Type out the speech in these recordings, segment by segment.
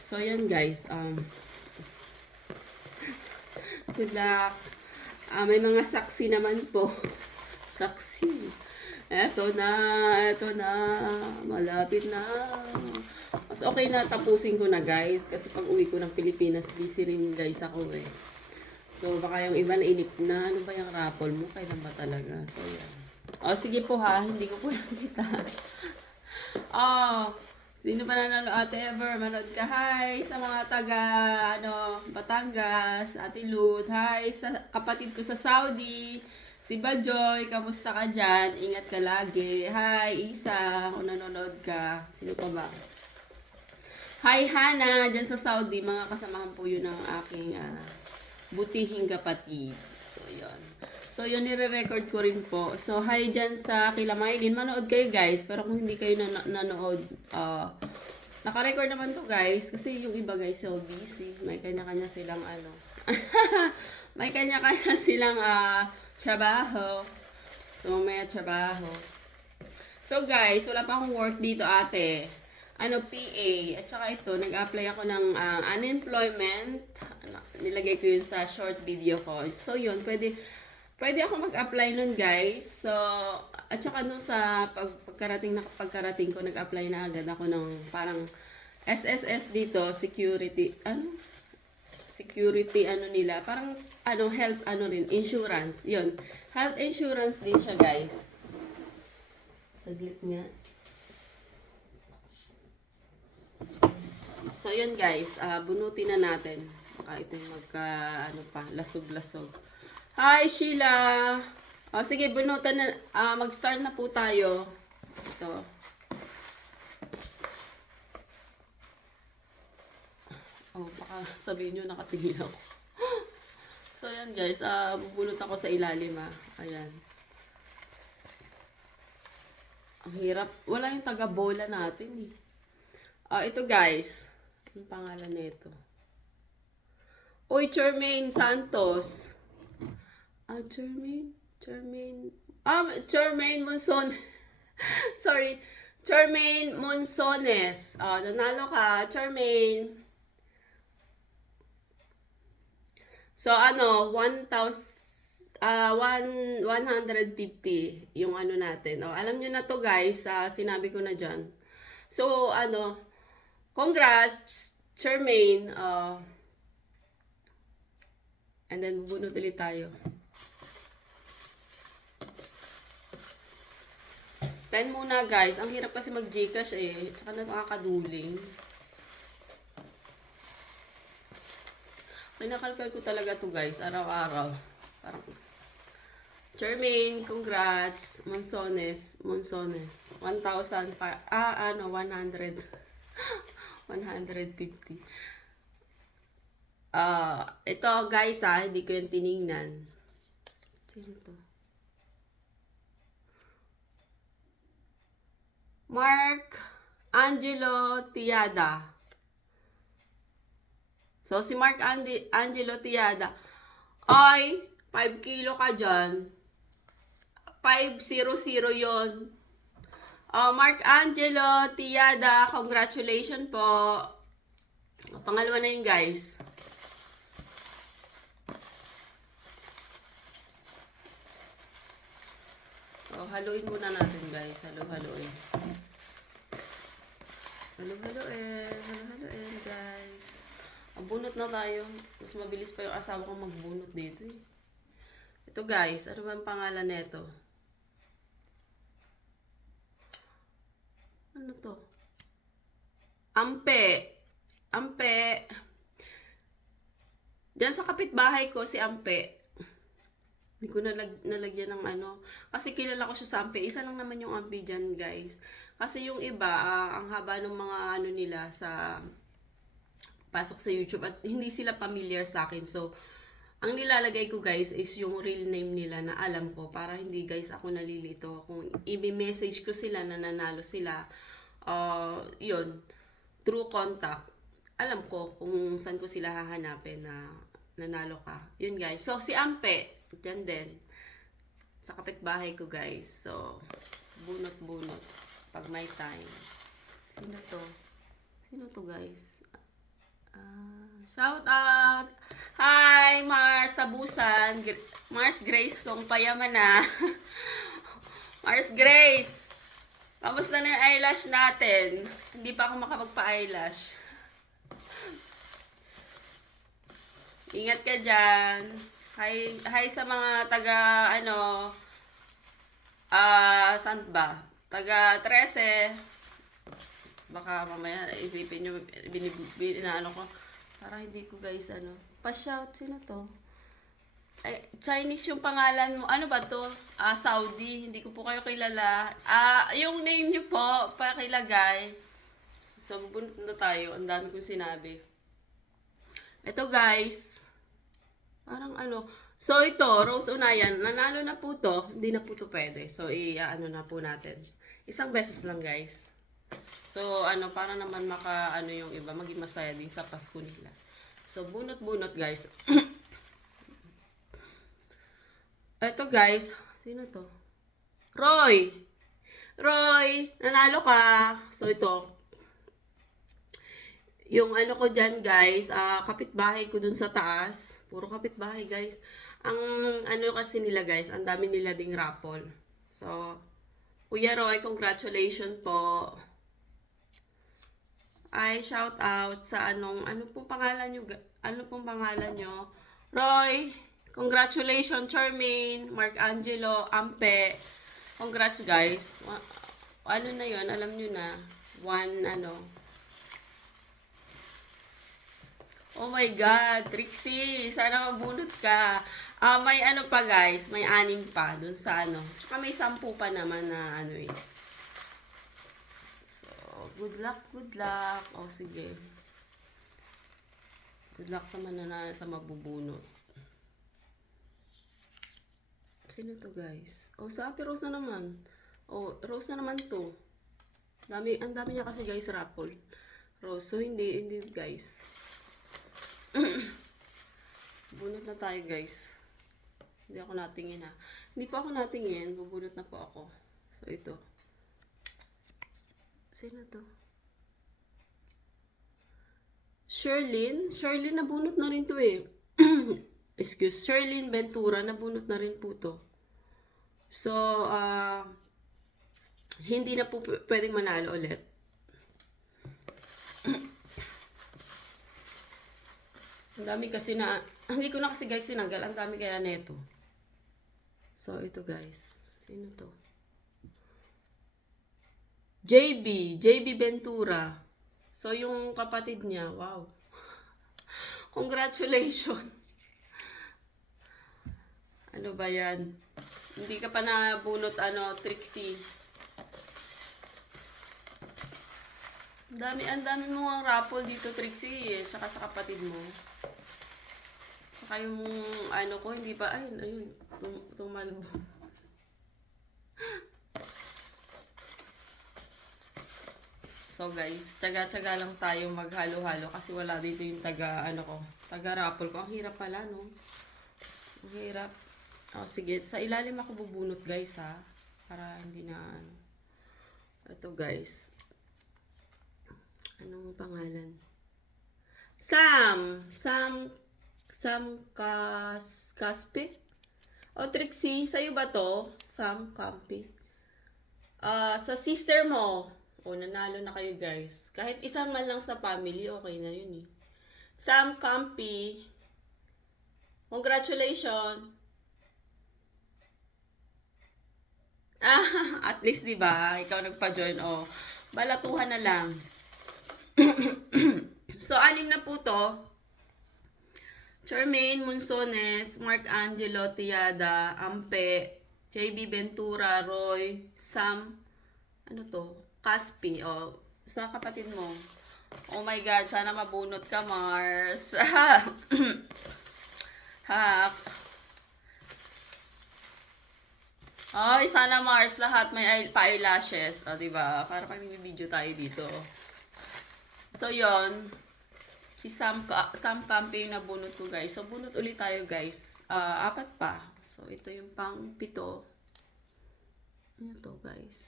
So, yan guys. Good luck. May mga saksi naman po. Saksi. Eto na. Malapit na. Mas okay na tapusin ko na guys. Kasi pag uwi ko ng Pilipinas, busy rin guys ako eh. So, baka yung iba nainip na. Ano ba yung raffle mo? Kailan ba talaga? So, yan. Sige po ha. Hindi ko po nakita. Sino pa nanalo ate ever? Manood ka. Hi sa mga taga Batangas, Ate Lut. Hi sa kapatid ko sa Saudi. Si Bajoy, kamusta ka dyan? Ingat ka lagi. Hi Isa, kung nanonood ka. Sino pa ba? Hi Hana, dyan sa Saudi. Mga kasamahan po yun ng aking butihing kapatid. So yun. So, yun, nire-record ko rin po. So, hi dyan sa kila Mylene. Manood kayo, guys. Pero kung hindi kayo nanood, naka-record naman to, guys. Kasi yung iba, guys, so busy. May kanya-kanya silang, may kanya-kanya silang, trabaho. So, mamaya trabaho. So, guys, wala pa akong work dito, ate. PA. At saka ito, nag-apply ako ng unemployment. Nilagay ko yun sa short video ko. So, yun, Pwede ako mag-apply nun, guys. So, at saka nun sa pagkarating ko, nag-apply na agad ako ng parang SSS dito, security, security, nila, parang, health, rin, insurance. Yun, health insurance din siya, guys. Saglit nga. So, yun, guys, bunutin na natin. Baka ito yung lasog-lasog. Hi, Sheila! Sige, bunutan na, mag-start na po tayo. Ito. Baka sabihin nyo, nakatingin ako. So, ayan guys, bubunot ako sa ilalim, Ayan. Ang hirap. Wala yung taga-bola natin, ito guys. Anong pangalan na ito? Uy, Charmaine Santos. Charmaine Monson. Sorry. Charmaine Monsones. Nanalo ka, Charmaine. So, 1,150 yung natin. Alam nyo na to, guys. Sinabi ko na dyan. So, congrats, Charmaine. And then, bunot ulit tayo. 10 muna, guys. Ang hirap kasi mag-Gcash Tsaka na nakakaduling. Kinakalkal ko talaga to, guys. Araw-araw. Parang Charmaine, congrats. Monsones. 1,000 100. 150. Ito, guys, hindi ko yung tinignan. Sino to? Mark Angelo Tiada. So, si Mark Angelo Tiada. 5 kilo ka dyan. 500 yon. Mark Angelo Tiada, congratulations po. Pangalawa na yun, guys. Haluin muna natin, guys. Haluin, guys. Bunot na tayo. Mas mabilis pa yung asawa ko magbunot dito, Ito, guys. Ano ba ang pangalan nito? Ano to? Ampe. Diyan sa kapitbahay ko, si Ampe. Hindi ko nalagyan ng Kasi kilala ko siya sa Ampe. Isa lang naman yung Ampe dyan, guys. Kasi yung iba, ang haba ng mga nila sa pasok sa YouTube. At hindi sila familiar sa akin. So, ang nilalagay ko, guys, is yung real name nila na alam ko. Para hindi, guys, ako nalilito. Kung i-message ko sila na nanalo sila, yun, through contact, alam ko kung saan ko sila hahanapin na nanalo ka. Yun, guys. So, si Ampe, dyan din. Sa kapitbahay ko, guys. So, bunot-bunot. Pag may time. Sino to, guys? Shout out! Hi, Mars Tabusan. Mars Grace kong payaman na. Mars Grace! Kamusta na yung eyelash natin? Hindi pa ako makapagpa-eyelash. Ingat ka dyan. Hi sa mga taga, saan ba? Taga 13. Baka mamaya isipin nyo, binaano ko. Para hindi ko guys, pa-shout, sino to? Ay, Chinese yung pangalan mo. Ano ba to? Saudi. Hindi ko po kayo kilala. Yung name nyo po, pakilagay. So, bubunot na tayo. Ang dami kong sinabi. Ito guys. Parang So, ito, Rose Unayan. Nanalo na po to. Hindi na po to pwede. So, na po natin. Isang beses lang guys. So, para naman yung iba. Maging masaya din sa Pasko nila. So, bunot-bunot guys. Ito guys, sino to? Roy! Roy, nanalo ka. So ito, yung ko dyan guys, kapitbahay ko dun sa taas. Puro kapitbahay guys. Ang kasi nila guys, ang dami nila ding raffle. So, Kuya Roy, congratulations po. Ay, shout out sa ano pong pangalan nyo? Ano pong pangalan nyo? Roy! Congratulations, Charmaine, Mark Angelo, Ampe. Congrats, guys. Ano na yon, alam nyo na. Oh my God, Trixie, sana mabunot ka. May pa, guys. May 6 pa dun sa Tsaka may 10 pa naman na So, good luck, good luck. Oh, sige. Good luck sa sa mabubunot. Sino to guys? Sa Ate Rosa naman. Rosa naman to. Ang dami niya kasi guys raffle. Rose, so hindi guys. Bunot na tayo guys. Hindi ako natingin ha. Hindi pa ako natingin. Bubunot na po ako. So ito. Sino to? Sherlyn nabunot na rin to eh. Sherlyn Ventura, nabunot na rin po to. So, hindi na po pwedeng manalo ulit. Ang dami kasi hindi ko na kasi guys sinanggal. Ang dami kaya neto. So, ito guys. Sino to? JB Ventura. So, yung kapatid niya, wow. Congratulations. Ano ba yan? Hindi ka pa nabunot, Trixie. Ang dami mong raffle dito, Trixie, tsaka sa kapatid mo. Tsaka yung, ko, hindi pa, ayun, tumalbo. So, guys, tsaga-tsaga lang tayo maghalo-halo kasi wala dito yung taga-raffle ko. Ang hirap pala, no? Ang hirap. Sige. Sa ilalim ako bubunot, guys, ha? Para hindi na, Ito, guys. Anong pangalan? Sam Caspi? Trixie, sa'yo ba to? Sam Campi. Sa sister mo. Nanalo na kayo, guys. Kahit isa man lang sa family, okay na yun, eh. Sam Campi. Congratulations. At least, di ba? Ikaw nagpa-join. Balatuhan na lang. So, 6 na po to. Charmaine Monsones, Mark Angelo Tiada, Ampe, JB Ventura, Roy, Sam, Caspi. Sa kapatid mo. Oh my God, sana mabunot ka, Mars. Sana Mars, lahat may pa-eyelashes. Diba? Para pag nag-video tayo dito. So, yon. Si Sam Campi yung nabunot ko, guys. So, bunot ulit tayo, guys. 4 pa. So, ito yung pang 7. Ano to, guys?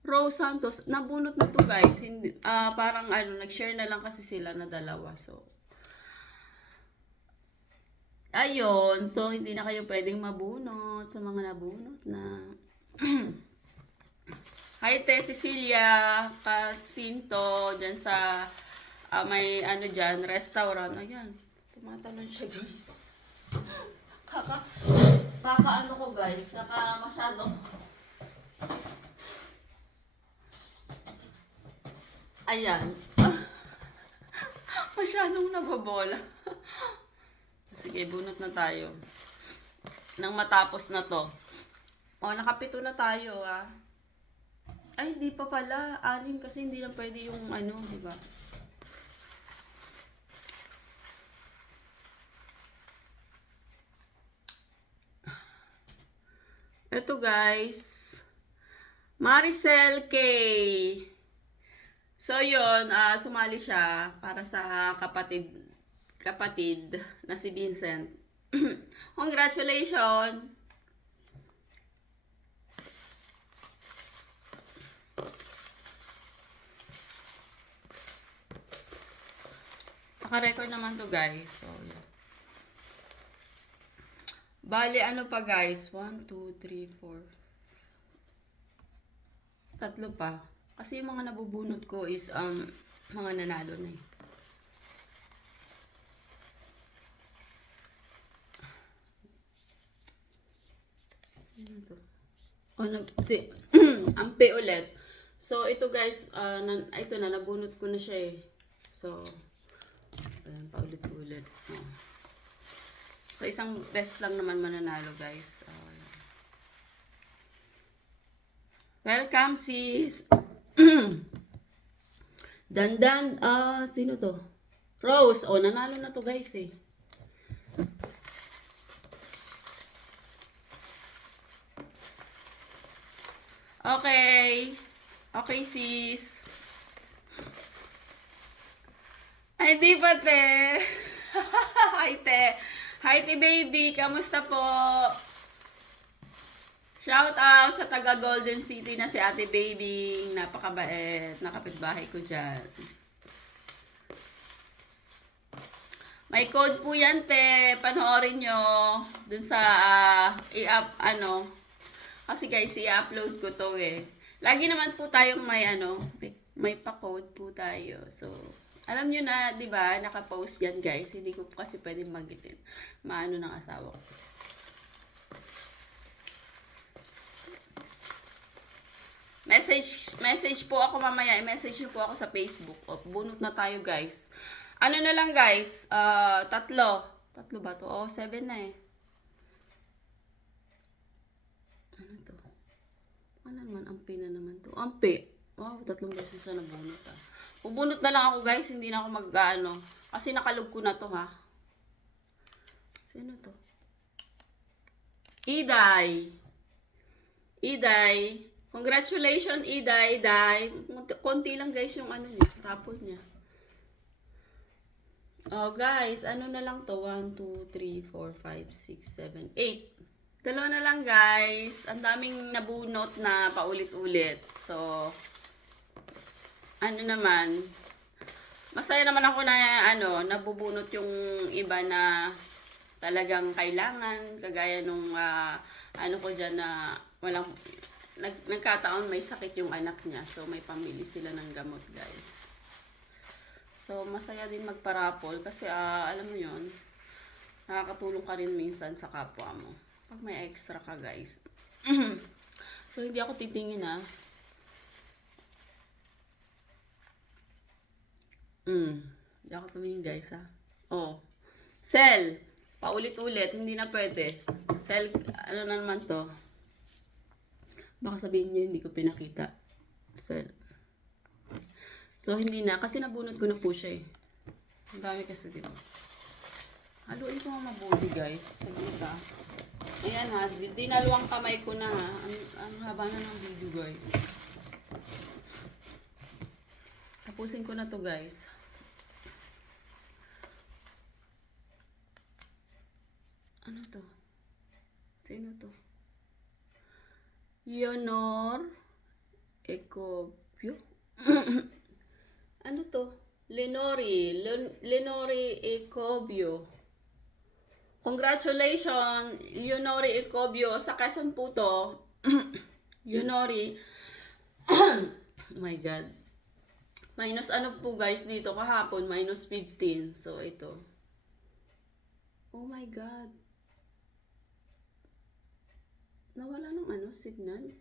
Rose Santos, nabunot na to guys. Hindi, parang ano, nag-share na lang kasi sila na dalawa. So, ayun. So, hindi na kayo pwedeng mabunot sa mga nabunot na. Hi, Te Cecilia Casinto, dyan sa may ano dyan, restaurant. Ayan, tumatalon siya guys. Kaka, ano ko guys, masyadong, ayan, masyadong nabobola. Sige, bunot na tayo. Nang matapos na to. O, nakapito na tayo Ay, hindi pa pala. 6 kasi hindi na pwede yung ano, di ba? Ito guys. Maricel K. So yun, sumali siya para sa kapatid na si Vincent. Congratulations! Naka-record naman to guys. So, yeah. Bali, ano pa guys? 1, 2, 3, 4. Tatlo pa. Kasi yung mga nabubunot ko is mga nanalo na eh. Ano to? Ampe ulit. So, ito guys, ito na, nabunot ko na siya eh. So, ayan, paulit-ulit. So, isang best lang naman mananalo guys. Welcome sis! Dandan, sino to? Rose, nanalo na to guys eh. Okay. Okay sis. Ay, di ba te? Hi te. Hi te baby, kamusta po? Shout out sa taga Golden City na si Ate Baby. Napakabait. Nakapitbahay ko dyan. May code po yan, te. Panoorin nyo. Dun sa, Kasi guys, i-upload ko to eh. Lagi naman po tayong may pa-code po tayo. So, alam nyo na, di ba, naka-post yan guys. Hindi ko kasi pwedeng magitin. Maano ng asawa ko. Message po ako mamaya. I-message nyo po ako sa Facebook. O, bunot na tayo guys. Ano na lang guys? 3. 3 ba to? 7 na eh. Ano to? Ano naman? Ampe na naman to. Ampe. Wow, 3 beses na nabunot Bubunot na lang ako guys. Hindi na ako kasi nakalog ko na to ha. Sino to? Iday. Congratulations, Iday. Konti lang guys yung raffle niya. Oh guys, ano na lang to? 1, 2, 3, 4, 5, 6, 7, 8. Dalawa na lang guys. Ang daming nabunot na paulit-ulit. So, masaya naman ako na nabubunot yung iba na talagang kailangan. Kagaya nung ko dyan na walang nagkataon may sakit yung anak niya. So, may pamili sila ng gamot, guys. So, masaya din magparapol kasi, alam mo yon nakakatulong ka rin minsan sa kapwa mo. Pag may extra ka, guys. So, hindi ako titingin, Hindi ako tumingin, guys, Sell. Paulit-ulit. Hindi na pwede. Sell, ano na naman to? Baka sabihin nyo, hindi ko pinakita. So, hindi na. Kasi nabunot ko na po siya eh. Ang dami kasi, diba? Haluin ko nga mabuti, guys. Saglit Ayan ha. Dinaluang kamay ko na ha. Ang haba na ng video, guys. Tapusin ko na to, guys. Ano to? Sino to? Leonor Ecobio. Ano to? Lenore Ecobio. Congratulations, Leonore Ecobio sa Quezon po to. Leonore. Oh my God. Minus ano po guys dito kahapon, minus 15. So ito. Oh my God. Nawala ng ano, signal.